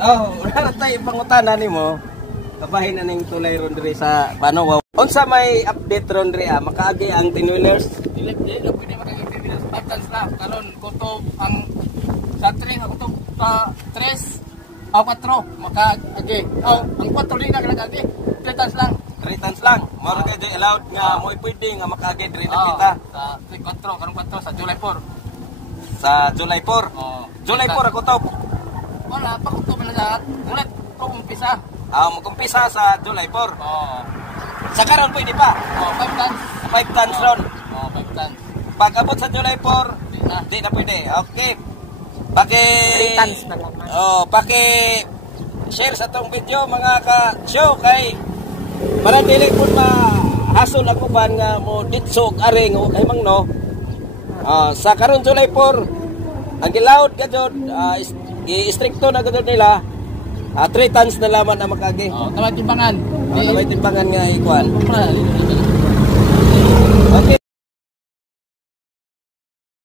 Oh, wala tayo pangutana nimo. Kabahin na ning tulay ron diri sa Banowa. Unsa may update ron diri makaagi ang 10 wheelers? Dili pwede makagi 10 wheelers 5 tons na karon kutob ang sa 3 ako to ka 3 o 4 makaagi. Oh, ang 4 din na kalagagi. 3 tons lang. 3 tons lang. Mao kay allowed nga mo pwede nga makaagi diri na kita. Sa 4 karon 4 sa July 4. Sa July 4. Oh, July 4 ako to. Wala pa kutob na lahat. Ulit ko umpisa. Mag-umpisa sa July 4. Oh. Sa karon pwede pa. 5 tons. 5 tons ron. 5 tons. Pag abot sa July 4, di na pwede. Okay. 3 tons na naman. Share sa tong video mga ka-show kay para dili pud mahasol ako ban nga mo ditsog aring o kay mangno. Sa karon July 4, ang gilawd gadyo i-stricto na gadyo nila. 3 tons na laman na makagi. Tawag timbangan. Tawag timbangan nga ikuan.